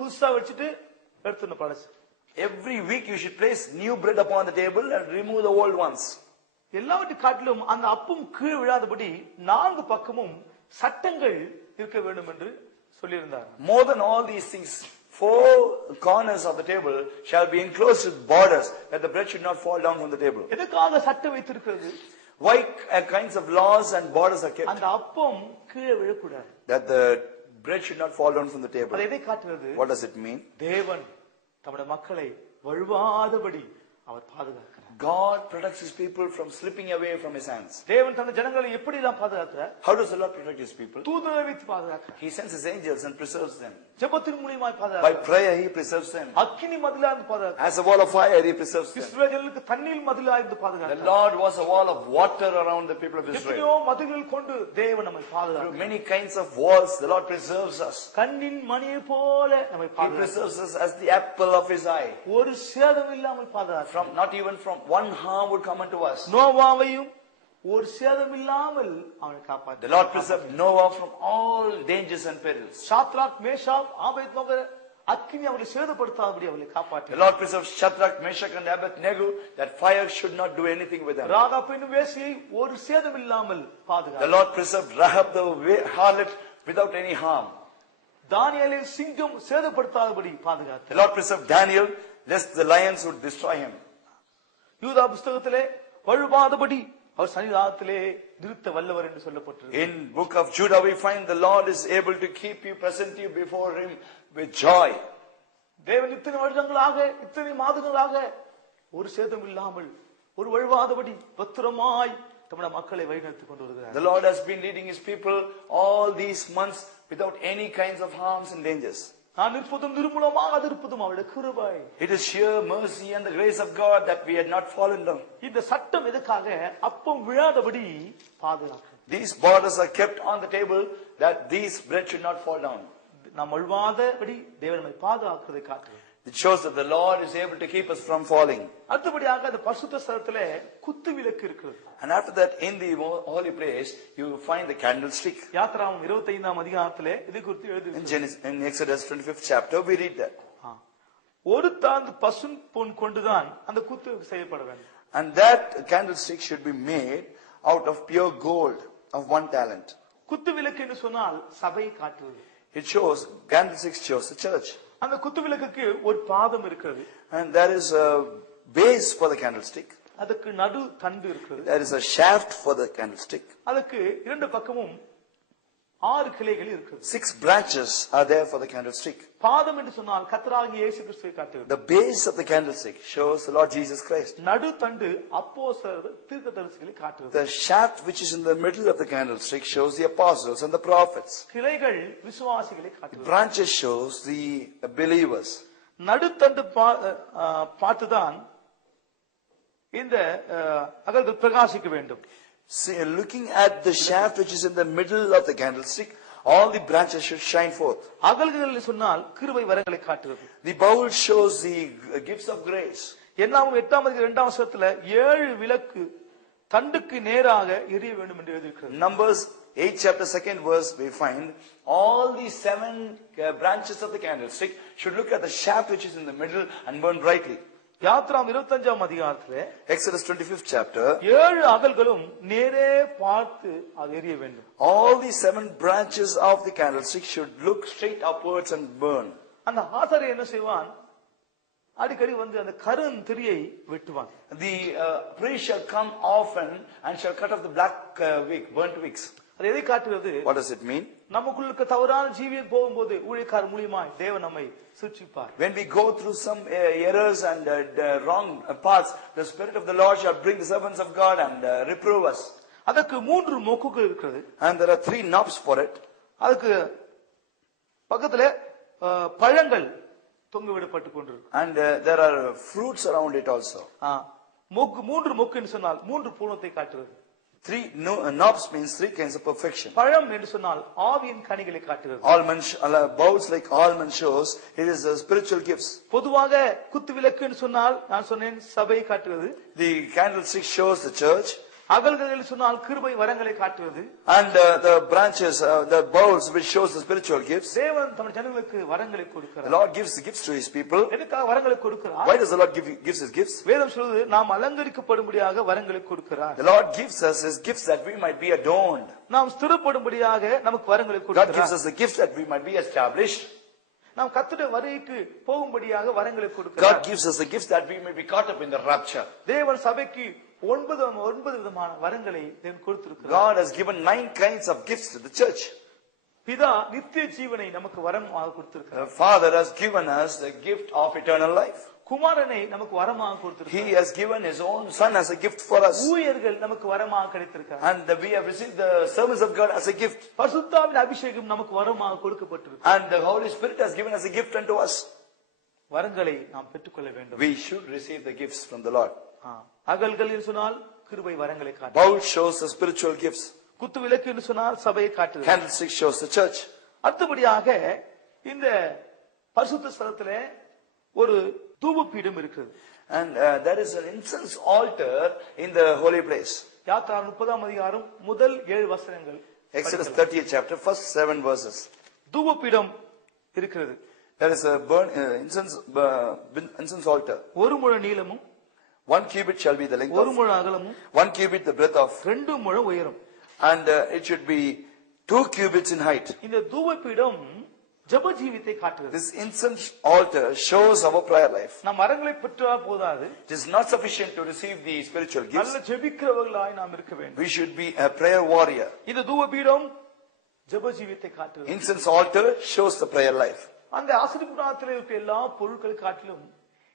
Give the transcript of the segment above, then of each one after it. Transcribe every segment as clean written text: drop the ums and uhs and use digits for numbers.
புதுசா வச்சிட்டு எடுத்துன பழசு. Every week you should place new bread upon the table and remove the old ones. எல்லாவற்றையும் காட்டிலும் அந்த அப்பம் கீழ் விழாதபடி 4 பக்கமும் சட்டங்கள் இருக்க வேண்டும் என்று சொல்லியிருந்தார். More than all these things, 4 corners of the table shall be enclosed with borders, that the bread should not fall down from the table. எதுக்காக சட்டம் வைத்திருக்கிறது? Why kinds of laws and borders are kept? அந்த அப்பம் கீழே விழக்கூடாது. That the bread should not fall down from the table. அது எதை காட்டுகிறது? What does it mean? தேவன் தம்முடைய மக்களை வழுவாதபடி அவர் பாதுகாக்கிறார். God protects his people from slipping away from his hands. தேவன் தம்முடைய ஜனங்களை எப்படி தான் பாதுகாக்கிறார்? How does the Lord protect his people? தூதரை வைத்து பாதுகாக்கிறார். He sends his angels and preserves them. ஜெபத்தின் மூலமாய் By பாதுகாக்கிறார். prayer he preserves them. அக்கினி மதிலா இருந்து பாதுகாக்கிறார். As a wall of fire he preserves them. இஸ்ரவேலுக்கு தண்ணீர் மதிலா இருந்து The பாதுகாக்கிறார். Lord was a wall of water around the people of எத்தனையோ Israel. மதில்கள் கொண்டு தேவன் நம்மை Through பாதுகாக்கிறார். many kinds of walls the Lord preserves us. கண்ணின் மணியை போல நம்மை He பாதுகாக்கிறார். preserves us as the apple of his eye. ஒரு சேதம் இல்லாமல் பாதுகாக்கிறார். Not even from one harm would come unto us. நோவாவையும் ஒரு சேதம் இல்லாமல் அவனை The காப்பாற்றினார். Lord preserved Noah from all dangers and perils. Shadrach Meshach Abednego அக்கினி அவர்களை சேதப்படுத்தாதபடி அவர்களை The காப்பாற்றினார். Lord preserved Shadrach, Meshach and Abednego, that fire should not do anything with them. Rahab என்னும் வேசியை ஒரு சேதம் இல்லாமல் The பாதுகாத்தார். Lord preserved Rahab the harlot without any harm. தானியேலை சிங்கம் சேதப்படுத்தாதபடி The பாதுகாத்தார். Lord preserved Daniel lest the lions would destroy him. யூதா புஸ்தகத்திலே வழுவாதபடி அவர் சன்னிதானத்திலே நிறுத்த வல்லவர் என்று சொல்லப்பட்டிருக்கு. In book of Judah we find the Lord is able to keep you, present you before him with joy. தேவன் இத்தனை வருடங்களாக இத்தனை மாதங்களாக ஒரு சேதம் இல்லாமல் ஒரு வழுவாதபடி பத்திரமாய் தம்முடைய மக்களை வழிநடத்திக் கொண்டு வருகிறார். The Lord has been leading his people all these months without any kinds of harms and dangers. நான் இருப்பதும் நிர்மூலமாக இருப்பதும் அவருடைய கிருபை. It is sheer mercy and the grace of God that we had not fallen down. இந்த சட்டம் எதுக்காக? அப்பம் விழாதபடி பாதுகாக்க. These borders are kept on the table that these bread should not fall down. நாம் வழுவாதபடி தேவன் நம்மை பாதுகாக்கிறதை காட்டுகிறது. It shows that the Lord is able to keep us from falling. அடுத்தபடியாக அந்த பரிசுத்த ஸ்தலத்திலே குத்து விளக்கு இருக்கிறது. And after that, in the holy place, you find the candlestick. யாத்ராகமம் 25ஆம் அதிகாரத்திலே இது குறித்து எழுதியிருக்கிறது. In Exodus 25th chapter, we read that. ஒரு தாந்து பசும் பொன் கொண்டுதான் அந்த குத்து செய்யப்பட வேண்டும். And that candlestick should be made out of pure gold of 1 talent. குத்து விளக்கு என்று சொன்னால் சபை காட்டுவது. It shows, candlestick shows the church. அந்த குத்து விளக்குக்கு ஒரு பாதம் இருக்கிறது. And there is a base for the candlestick. அதுக்கு நடு தண்டு இருக்கிறது. There is a shaft for the candlestick. அதுக்கு இரண்டு பக்கமும் 6 கிளைகள் இருக்கிறது. 6 branches are there for the candlestick. பாதம் என்று சொன்னால் கர்த்தராகிய இயேசு கிறிஸ்துவை காட்டுகிறது. The base of the candlestick shows the Lord Jesus Christ. நடு தண்டு அப்போஸ்தலர் தீர்க்கதரிசிகளை காட்டுகிறது. The shaft which is in the middle of the candlestick shows the apostles and the prophets. கிளைகள் விசுவாசிகளை காட்டுகிறது. Branches shows the believers. நடு தண்டு பார்த்துதான் இந்த அகல்கள் பிரகாசிக்க வேண்டும். See, looking at the shaft which is in the middle of the candlestick, all the branches should shine forth. அகல்கள் சொன்னால் கிருபை வரங்களை காட்டுகிறது. The bowl shows the gifts of grace. என்னாகும் 8ஆம் அதிகாரம் 2ஆம் வசனத்துல 7 விளக்கு தண்டுக்கு நேராக எரிய வேண்டும் என்று எழுதியிருக்கிறது. Numbers 8 chapter 2nd verse we find all the 7 branches of the candlestick should look at the shaft which is in the middle and burn brightly. யாத்ராகமம் 25ஆம் அதிகாரத்திலே Exodus 25th chapter 7 அகல்களும் நேரே பார்த்து அது எரிய வேண்டும். all the 7 branches of the candlestick should look straight upwards and burn. அந்த ஆசாரியன் என்ன செய்வான்? அடிக்கடி வந்து அந்த கருண் திரியை வெட்டுவான். The priest shall come often and shall cut off the black wick, burnt wicks. அது எதை காட்டுகிறது? What does it mean? நமக்குள்ள தவறான ஜீவியம் போகும்போது ஊழியக்காரர் மூலமாய் தேவன் நம்மை சிருஷ்டிப்பார். When we go through some errors and wrong paths, the Spirit of the Lord shall bring the servants of God and reprove us. அதற்கு 3 மொக்குகள் இருக்கிறது. And there are 3 knobs for it. அதுக்கு பக்கத்துல பழங்கள் தொங்க விடப்பட்டு கொண்டிருக்கு. And there are fruits around it also. மொக்கு 3 மொக்குன்னு சொன்னால் 3 பூரணத்தை காட்டுகிறது. 3 knobs means 3 kinds of perfection. பழம் என்று சொன்னால் ஆவியின் கனிகளை காட்டுகிறது. Bowls like almond shows it is spiritual gifts. பொதுவாக குத்து விளக்கு என்று சொன்னால் நான் சொன்னேன் சபை காட்டுகிறது. The candlestick shows the church. அகல்கள் சொன்னால் கிருபை வரங்களை காட்டுவது. And the branches, the boughs which shows the spiritual gifts. தேவன் தம் ஜனங்களுக்கு வரங்களை கொடுக்கிறார். The Lord gives the gifts to his people. எதுக்காக வரங்களை கொடுக்கிறார்? Why does the Lord gives his gifts? வேதம் சொல்லுது நாம் அலங்கரிக்கப்படும்படியாக வரங்களை கொடுக்கிறார். The Lord gives us his gifts that we might be adorned. நாம் ஸ்திரப்படும்படியாக நமக்கு வரங்களை God கொடுக்கிறார். gives us the gifts that we might be established. நாம் கர்த்தருடைய வருகைக்கு போகும்படியாக வரங்களை கொடுக்கிறார். God gives us the gifts that we may be caught up in the rapture. தேவன் சபைக்கு 9 விதமான வரங்களை தேவன் கொடுத்திருக்கிறார். God has given 9 kinds of gifts to the church. பிதா நித்திய ஜீவனை நமக்கு வரமாக கொடுத்திருக்கிறார். The Father has given us the gift of eternal life. குமாரனை நமக்கு வரமாக கொடுத்திருக்கிறார். He has given his own son as a gift for us. ஊழியர்கள் நமக்கு வரமாக கிடைத்திருக்கிறார். And we have received the servants of God as a gift. பரிசுத்தாவின் அபிஷேகம் நமக்கு வரமாக கொடுக்கப்பட்டிருக்கிறது. And the Holy Spirit has given us a gift unto us. வரங்களை நாம் பெற்றுக்கொள்ள வேண்டும். We should receive the gifts from the Lord. அகல்கள் என்று சொன்னால் கிருபை வரங்களை காட்டுகிறது. Bowl shows the spiritual gifts. குத்து விளக்கு என்று சொன்னால் சபையை காட்டுகிறது. Candlestick shows the church. அடுத்தபடியாக இந்த பரிசுத்த ஸ்தலத்திலே ஒரு தூபபீடம் இருக்கிறது. And there is an incense altar in the holy place. Yatra 30ஆம் அதிகாரம் முதல் 7 வசனங்கள். Exodus 30th chapter, first 7 verses. தூபபீடம் இருக்கிறது. There is a incense altar. ஒரு முழ நீளமும் 1 cubit shall be the length ஒரு of, முழ அகலமும் 1 cubit the breadth of, 2 முழ உயரம். and it should be 2 cubits in height. இந்த தூபபீடம் ஜெப ஜீவித்தை காட்டுகிறது. This incense altar shows our prayer life. நாம் வரங்களை பெற்றால் போதாது. It is not sufficient to receive the spiritual gifts. நல்ல ஜெபிக்கிறவர்களாய் நாம் இருக்க வேண்டும். We should be a prayer warrior. இந்த தூபபீடம் ஜெப ஜீவித்தை காட்டுகிறது. Incense altar shows the prayer life. அந்த ஆசீர்வாதத்திலே இருக்க எல்லா பொருட்களை காட்டிலும்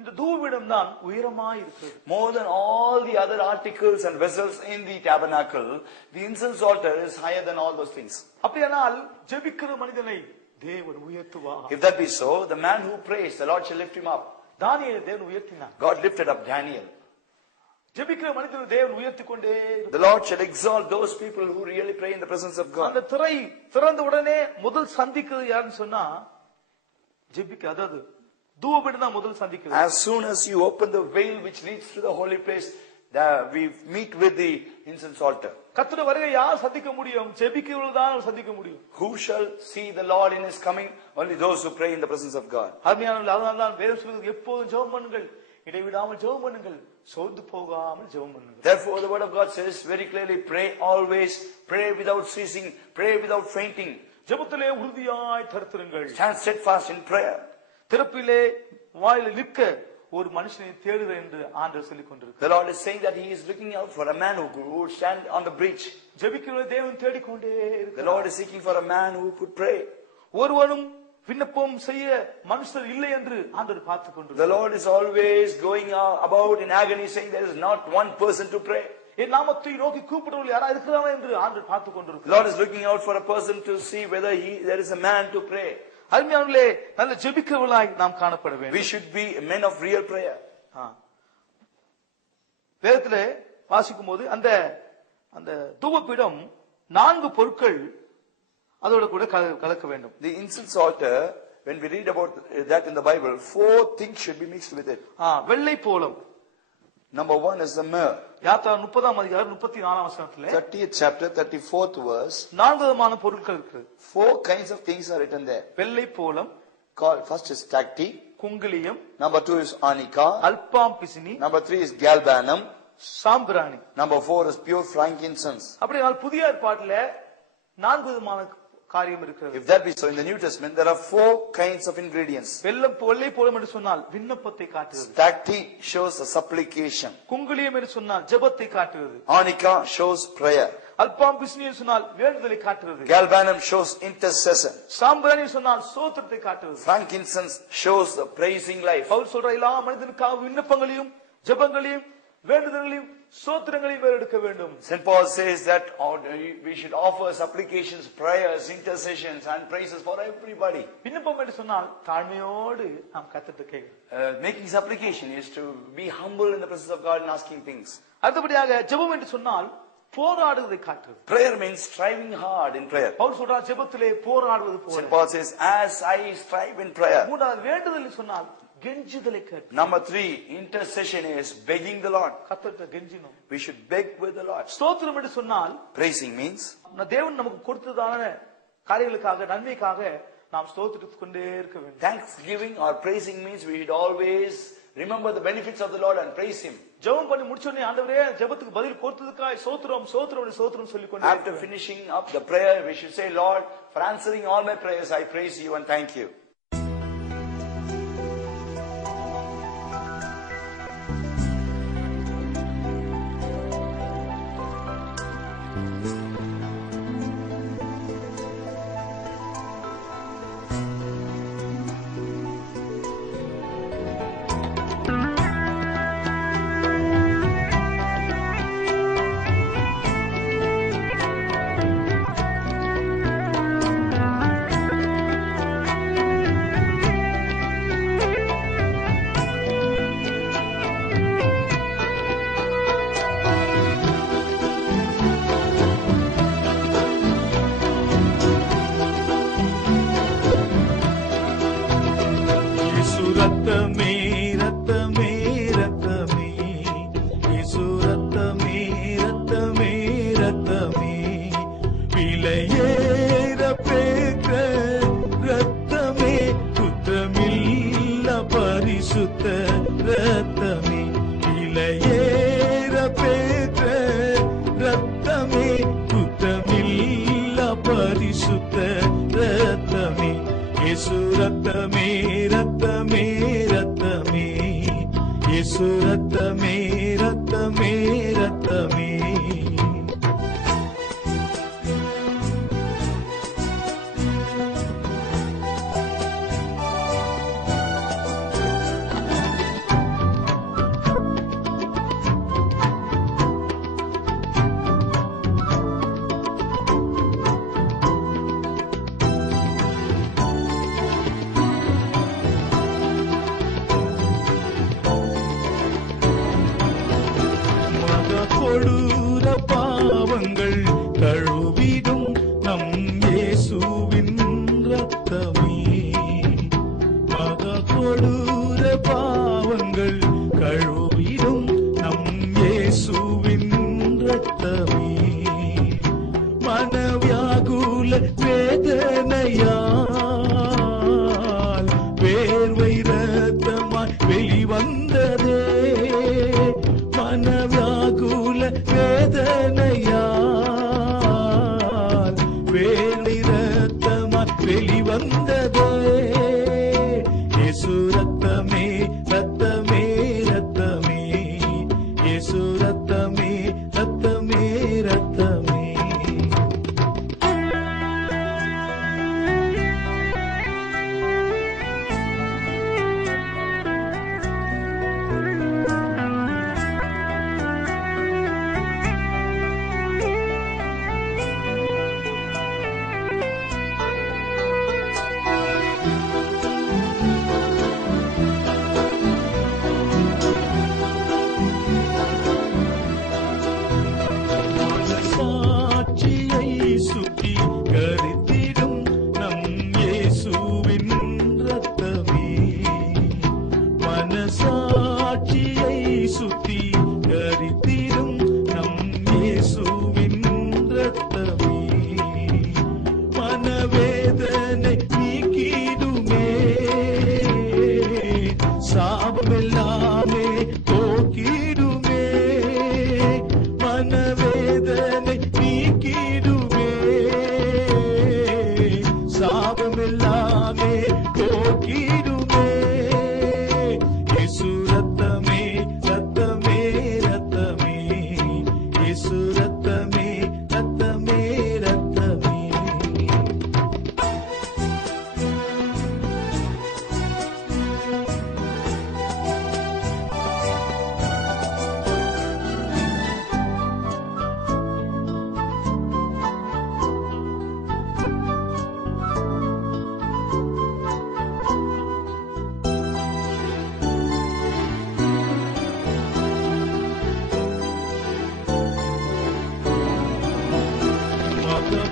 இந்த தூபபீடம் தான் உயரமாய் இருக்கிறது. More than all the other articles and vessels in the tabernacle, the incense altar is higher than all those things. அப்படியானால் ஜெபிக்கிற மனிதனை தேவன் உயர்த்துவார். If that be so, the man who prays, the Lord shall lift him up. தானியேலை தேவன் உயர்த்தினார். God lifted up Daniel. ஜெபிக்கிற மனிதனை தேவன் உயர்த்திக்கொண்டே The Lord shall exalt those people who really pray in the presence of God. அந்த திரை திறந்த உடனே முதல் சந்திக்கிறது யாருன்னு சொன்னா ஜெபிக்க, அதாவது தூபபீடம் தான் முதல் சந்திக்கிறது. As soon as you open the veil which leads to the holy place, we meet with the incense altar. கர்த்தருடைய வருகை யார் சந்திக்க முடியும்? ஜெபிக்கிறவர்கள் தான் சந்திக்க முடியும். Who shall see the Lord in his coming? Only those who pray in the presence of God. அருமையானவர்களே, அதனால தான் வேதம் சொல்லுகிறது எப்போதும் ஜெபம் பண்ணுங்கள், இடைவிடாமல் ஜெபம் பண்ணுங்கள், சோர்ந்து போகாமல் ஜெபம் பண்ணுங்கள். Therefore the word of God says very clearly, pray always, pray without ceasing, pray without fainting. ஜெபத்திலே உறுதியாய் தரித்திருங்கள். Stand steadfast in prayer. திறப்பிலே வாயில நிற்க ஒரு மனுஷனை தேடுகிறேன் என்று ஆண்டவர் சொல்லிக் கொண்டிருக்கிறார். The Lord is saying that he is looking out for a man who would stand on the breach. ஜெபிக்கிறவரை தேவன் தேடிக்கொண்டே The இருக்கிறார். Lord is seeking for a man who could pray. ஒருவனும் விண்ணப்பம் செய்ய மனுஷர் இல்லை என்று ஆண்டவர் பார்த்துக் The கொண்டிருக்கிறார். Lord is always going about in agony saying there is not one person to pray. என் நாமத்தை நோக்கி கூப்பிடுவர்கள் யாரா இருக்கிறாரா என்று ஆண்டவர் பார்த்துக் The கொண்டிருக்கிறார். Lord is looking out for a person to see whether there is a man to pray. அருமையானவர்களே, நல்ல ஜெபிக்கிறவர்களாய் நாம் காணப்பட We வேண்டும். should be men of real prayer. வேதத்திலே வாசிக்கும் போது அந்த அந்த தூபபீடம் 4 பொருட்கள் அதோட கூட கலக்க வேண்டும். The incense altar, when we read about that in the Bible, 4 things should be mixed with it. வெள்ளை போலம். Number 1 is the myrrh. Yatra 30ஆம் அதிகாரம் 34ஆம் வசனத்திலே 30th chapter, 34th verse. 4 விதமான பொருட்கள் இருக்கு. 4 kinds of things are written there. வெள்ளை போலம், First is stacte. குங்கிலியம், Number 2 is anika. Alfaham பிசினி, Number 3 is galbanum. சாம்பிராணி. Number 4 is pure frankincense. அப்படினால் புதிய ஏற்பாட்டிலே 4 விதமான காரியம் இருக்கிறது. If that be so, in the New Testament there are 4 kinds of ingredients. வெள்ளை போலம் என்று சொன்னால் விண்ணப்பத்தை காட்டுகிறது. Stacte shows a supplication. குங்கிலியம் என்று சொன்னால் ஜெபத்தை காட்டுகிறது. Anika shows prayer. அல்பாம் பிசினி என்று சொன்னால் வேண்டுதலை காட்டுகிறது. Galbanum shows intercession. சாம்பிராணி சொன்னால் ஸ்தோத்திரத்தை காட்டுகிறது. Frankincense shows the praising life. Pavul சொல்ற எல்லா மனிதனுக்காக விண்ணப்பங்களையும் ஜெபங்களையும் வேண்டுதல்களையும் ஸ்தோத்திரங்களையும் எடுக்க வேண்டும். St. Paul says that we should offer supplications, prayers, intercessions and praises for everybody. விண்ணப்பம் என்று சொன்னால் தாழ்மையோடு நாம் கர்த்தரிடம் கேட்கணும். Making supplication is to be humble in the presence of God and asking things. அடுத்தபடியாக ஜெபம் என்று சொன்னால் போராடுவதை காட்டுகிறது. Prayer means striving hard in prayer. Pavul சொல்றார் ஜெபத்திலே போராடுவது போல. St. Paul says, as I strive in prayer. மூன்றாவது வேண்டுதல் சொன்னால் கெஞ்சுதலை கேட்போம். Number 3, intercession is begging the Lord. கர்த்தர்ட்ட கெஞ்சினோம். We should beg with the Lord. ஸ்தோத்திரம் என்று சொன்னால் Praising means தேவன் நமக்கு கொடுத்ததான காரியங்களுக்காக நன்மைக்காக நாம் ஸ்தோத்திரித்துக் கொண்டே இருக்க வேண்டும். thanksgiving or praising means we should always remember the benefits of the Lord and praise Him. ஜெபம் பண்ணி முடிச்ச உடனே ஆண்டவரே ஜெபத்துக்கு பதில் கொடுத்ததுக்காக ஸ்தோத்திரம் ஸ்தோத்திரம் ஸ்தோத்திரம் சொல்லிக் கொண்டே After finishing up the prayer, we should say, Lord, for answering all my prayers, I praise you and thank you.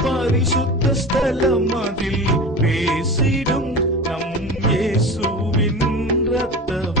பரிசுத்த ஸ்தலம் அதில் பேசிடும் நம் இயேசுவின் ரத்தம்